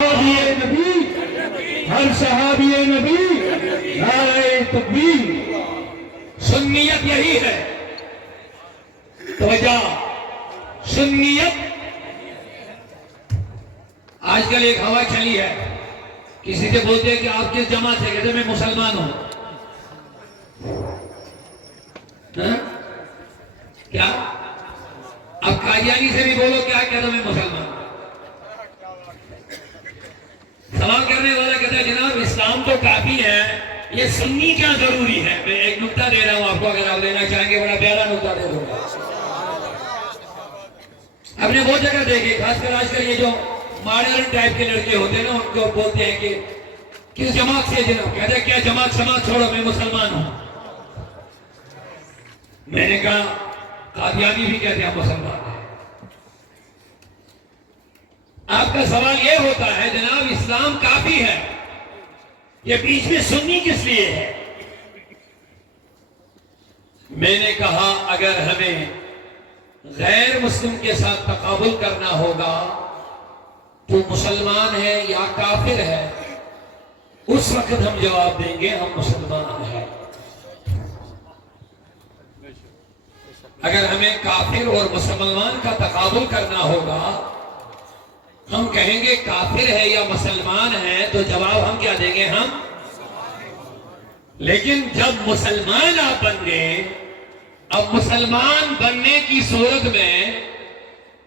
نبی، ہر صحابی نبی نعرہ تکبیر۔ سنیت یہی ہے، توجہ، سنیت۔ آج کل ایک ہوا چلی ہے، کسی سے بولتے ہیں کہ آپ کس جماعت سے، کہتے ہیں میں مسلمان ہوں۔ کیا اب قادیانی سے بھی بولو کیا کہتا میں مسلمان ہوں۔ سوال کرنے والا کہتا ہے جناب اسلام تو کافی ہے، یہ سنی کیا ضروری ہے؟ میں ایک نکتہ دے رہا ہوں آپ کو، اگر آپ لینا چاہیں گے بڑا پیارا نکتہ دے دوں گا۔ آپ نے بہت جگہ دیکھی، خاص کر آج کل یہ جو ماڈرن ٹائپ کے لڑکے ہوتے ہیں نا، ان کو بولتے ہیں کہ کس جماعت سے جناب، کہتے ہیں کیا جماعت سماعت چھوڑو میں مسلمان ہوں۔ میں نے کہا قادیانی بھی کہتے ہیں مسلمان ہیں۔ آپ کا سوال یہ ہوتا ہے جناب اسلام کافی ہے، یہ بیچ میں سنی کس لیے ہے؟ میں نے کہا اگر ہمیں غیر مسلم کے ساتھ تقابل کرنا ہوگا تو مسلمان ہے یا کافر ہے، اس وقت ہم جواب دیں گے ہم مسلمان ہیں۔ اگر ہمیں کافر اور مسلمان کا تقابل کرنا ہوگا، ہم کہیں گے کافر ہے یا مسلمان ہے، تو جواب ہم کیا دیں گے؟ ہم۔ لیکن جب مسلمان آپ بن گئے، اب مسلمان بننے کی صورت میں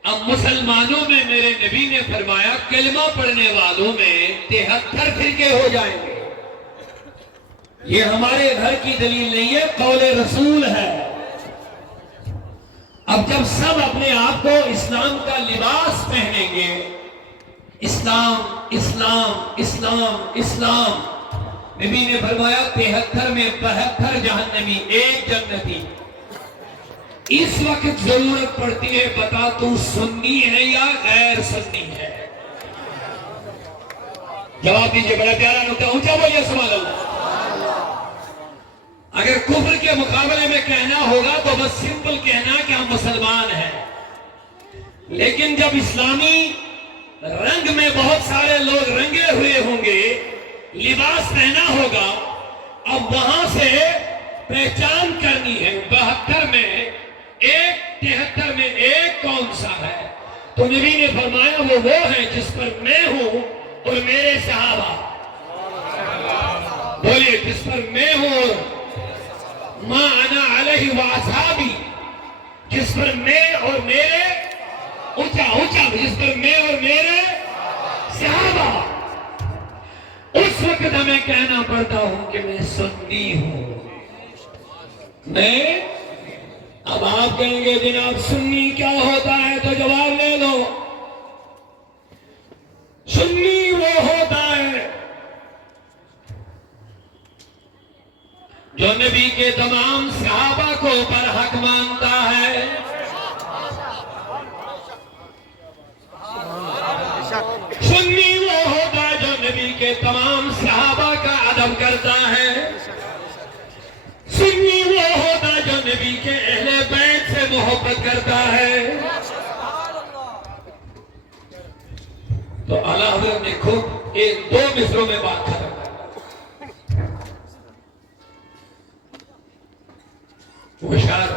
اب مسلمانوں میں میرے نبی نے فرمایا کلمہ پڑھنے والوں میں 73 فرقے ہو جائیں گے۔ یہ ہمارے گھر کی دلیل نہیں ہے، قول رسول ہے۔ اب جب سب اپنے آپ کو اسلام کا لباس پہنیں گے، اسلام اسلام اسلام اسلام، نبی نے فرمایا 73 میں 72 جہنمی، ایک جنتی۔ اس وقت ضرورت پڑتی ہے بتا تو سنی ہے یا غیر سنی ہے؟ جواب دیجئے، بڑا پیارا نکتہ، اونچا بولیے سبحان اللہ۔ اگر کفر کے مقابلے میں کہنا ہوگا تو بس سمپل کہنا کہ ہم مسلمان ہیں، لیکن جب اسلامی رنگ میں بہت سارے لوگ رنگے ہوئے ہوں گے، لباس پہنا ہوگا، اب وہاں سے پہچان کرنی ہے 72 میں ایک، 73 میں ایک کون سا ہے؟ تو نبی نے فرمایا وہ ہے جس پر میں ہوں اور میرے صحابہ۔ بولیے، جس پر میں ہوں اور ما انا علیہ واصحابی، جس پر میں اور میرے، اونچا اونچا، جس پر میں اور میرے صحابہ۔ اس وقت ہمیں کہنا پڑتا ہوں کہ میں سنی ہوں۔ میں اب آپ کہیں گے جناب سنی کیا ہوتا ہے، تو جواب لے لو، سنی وہ ہوتا ہے جو نبی کے تمام صحابہ کو برحق مانتا ہے، سنی وہ ہوتا ہے جو نبی کے تمام صحابہ کا ادب کرتا ہے، سنی وہ ہوتا ہے جو نبی کے اہل بیت سے محبت کرتا ہے۔ تو اعلیٰ حضرت نے خود ایک دو مصروں میں بات ختم کر، وہ اشعار